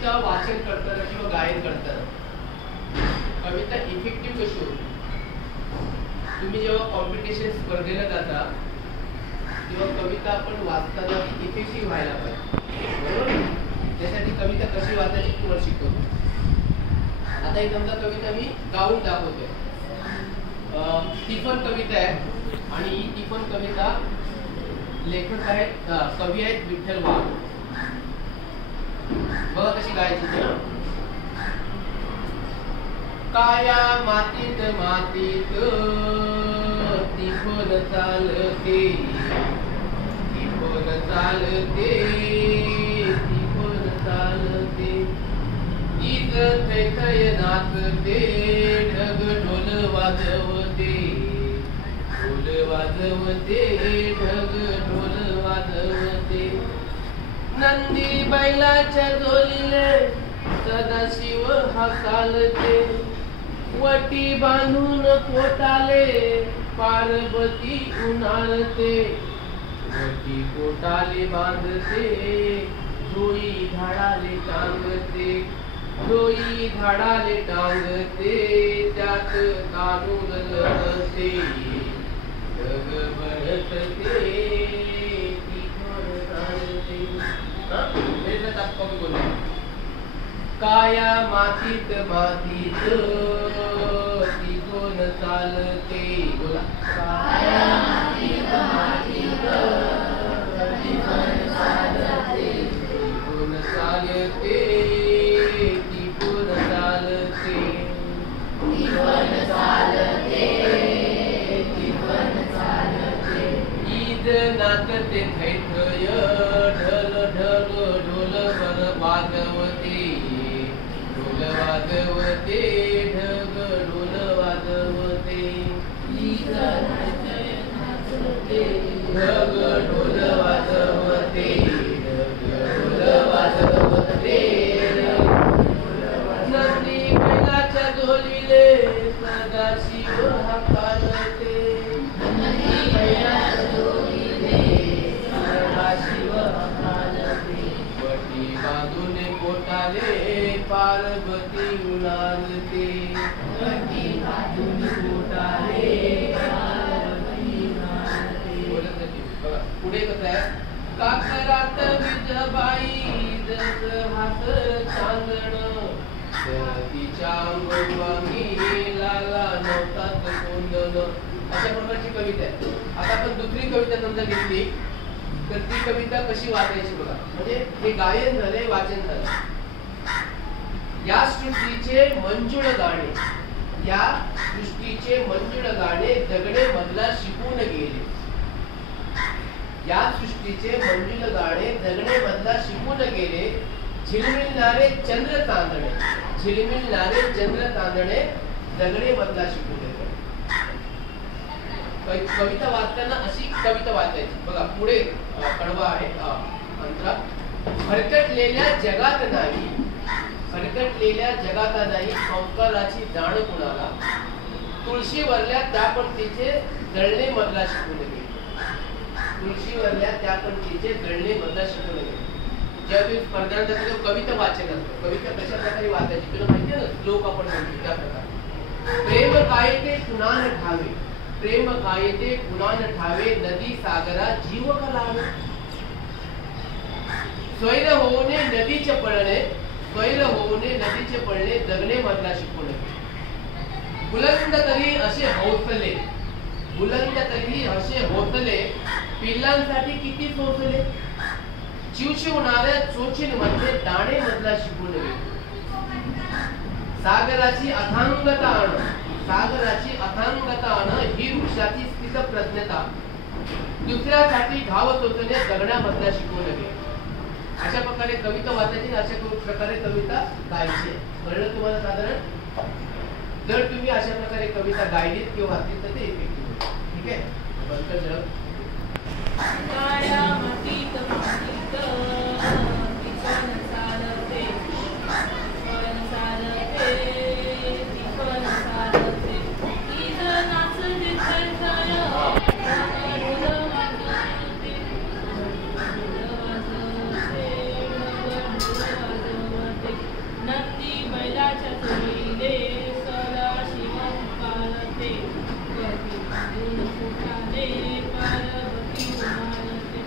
कविता वाचन करताना किंवा गायन करताना कविता इफेक्टिव्ह कशी होते? तुम्ही जेव्हा कॉम्पिटिशन स्पर्धेला जाता तेव्हा कविता आपण वाचताना इफेक्टिव्ह व्हायला पाहिजे, बरोबर? त्यासाठी कविता कशी वाचायची तुम्हाला शिकवतो. आता ही समजा कविता मी गाऊन दाखवतोय. टिफन कविता आहे आणि ही टिफन कविता लेखक आहेत, कवी आहेत विठ्ठल वाघ. बघा कशी गायची ती. काया मातीत मातीत टिफन चालते, टिफन चालते, टिफन चालते. ईद थै थै नाचते, ढग ढोल वाजवते, ढोल वाजवते, ढग ढोल वाजवते. नंदी बैलाच्या झोलीले सदाशिव हाकालते, वटी बांधून पोटाले पार्वती उन्हाळते, वटी पोटाले बांधते, डोई झाडाले टांगते, डोई झाडाले टांगते, त्यात कानून लढते, ढग बळतते, टिफन चालते. काया मातीत मातीत टिफन चालते. बोला. काया मातीत मातीत टिफन चालते, टिफन चालते, टिफन चालते, टिफन चालते, टिफन चालते. ईद नाचते थै थय, ढल ढल ढोल वर वाजवते, ढोल वाजवते, ढग ढोल वाजवते. ईद नाचते ढग ढोल वाजवते, ढग ढोल वाजवते. नंदी बैलाच्या झोलीले सदाशिव हाकालते, नंदी बैलाच्या झोलीले सदाशिव हाकालते. वटी बांधून पोटाले पार्वती उन्हाळते, वटी बांधून पोटाले पार्वती उन्हाळते. बघा पुढे कसं आहे. काकरात विजबाई जस हात चांदण, तिच्या अंगवांगी लाला नवतात कोंदण. अशा प्रकारची कविता आहे. आता आपण दुसरी कविता समजा घेतली तर ती कविता कशी वाचायची बघा. म्हणजे हे गायन झाले, वाचन झालं. या सृष्टीचे मंजुळ गाणे, या सृष्टीचे मंजुळ गाणे जगणे मधला शिकून गेले. या सृष्टीचे मंजुळ गाणे जगणे मधला शिकून गेले. झिलमिलणारे चंद्र चांदणे, झिलमिलणारे चंद्र चांदणे जगणे मधला शिकून गेले. कविता वाचताना अशी कविता वाचायची बघा. पुढे कडवा आहे मंत्र. भरकटलेल्या जगात नाही, भरकटलेल्या जगात नाही संस्काराची जाण कुणाला, तुळशीवरल्या त्या पंक्तीचे जळणे मधला शिकून गेले. तुळशीवरल्या त्या पंक्तीचे जळणे मधला शिकून गेले. ज्यावेळी स्पर्धांचा कविता वाचन असतं. कविता कशा प्रकारे वाचायची तुला माहिती आहे ना, श्लोक आपण म्हणतो त्या प्रकारे. प्रेम काय ते पुनान ठावे, प्रेम काय ते पुनान ठावे, नदी सागरा जीव कलावे. स्वैर होऊने नदीचे पळणे, स्वैर होऊने नदीचे पळणे जगणे मधला शिकवणे. बुलंद तरी असे हौसले, बुलंद तरी असे हौसले, पिल्लांसाठी किती सोसले. चिवचिवणाऱ्या चोचींमध्ये दाणे मधला शिकवणे. सागराची अथांगता आण, सागराची अथांगता आण, ही वृक्षाची स्थित प्रज्ञता, दुसऱ्यासाठी घाव टोचणे जगण्यामधला शिकवणे. अशा प्रकारे कविता वाचायची, अशा प्रकारे कविता गायची. कळलं तुम्हाला साधारण? जर तुम्ही अशा प्रकारे कविता गायलीत किंवा वाचलीत तर ते इफेक्टिव्ह होईल. ठीक आहे. बंद जग काया मातीत मातीत टिफन चालते, टिफन चालते, टिफन चालते. ईद नाचते थै थय, ढोल वाजवते, ढोल वाजवते, ढोल वाजवते. मंदिराच्या चोळीले सदाशिव पालते वटी बांधून पोटाले पार्वती उभारते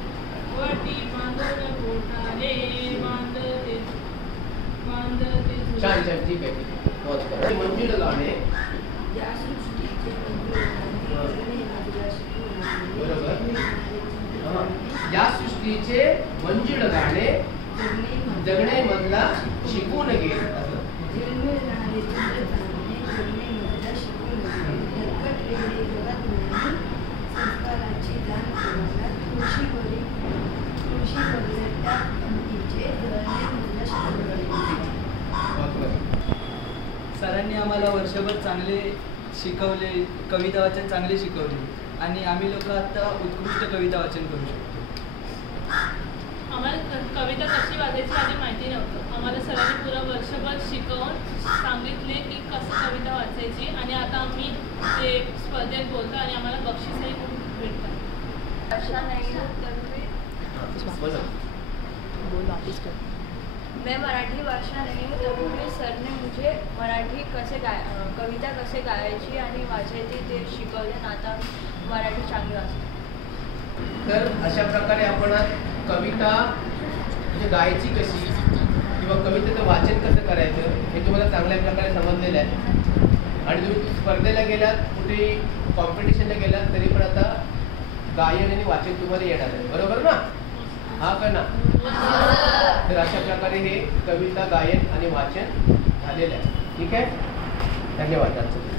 वटी बांधून पोटाले बांधते छान छान ठीक आहे बहुत करा मंजिल गाणे बरोबर या सृष्टीचे मंजिल गाणे जगणे मधला शिकून घे सरांनी आम्हाला वर्षभर चांगले शिकवले, कविता वाचन चांगले शिकवले आणि आम्ही लोक आता उत्कृष्ट कविता वाचन करू शकतो. आम्हाला कविता कशी वाचायची आधी माहिती नव्हतं. आम्हाला सरांनी पुरं वर्षभर शिकवून सांगितले की कसं कविता वाचायची आणि आता आम्ही ते स्पर्धेत बोलतो आणि आम्हाला बक्षीसही खूप भेटतात. मैं मराठी भाषा नहीं हूँ तभी भी सर ने मुझे मराठी कविता कसे गायची आणि वाचायची ते शिकवले ना आता मराठी चांगली वाचते. तर अशा प्रकारे आपण आज कविता म्हणजे गायची कशी किंवा कवितेचं वाचन कसं करायचं हे तुम्हाला चांगल्या प्रकारे समजलेलं आहे आणि तुम्ही स्पर्धेला गेलात कुठे कॉम्पिटिशनला गेलात तरी पण आता गायन आणि वाचन तुम्हाला येणार आहे बरोबर ना हा का ना तर अशा प्रकारे हे कविता गायन आणि वाचन झालेलं आहे ठीक आहे धन्यवाद.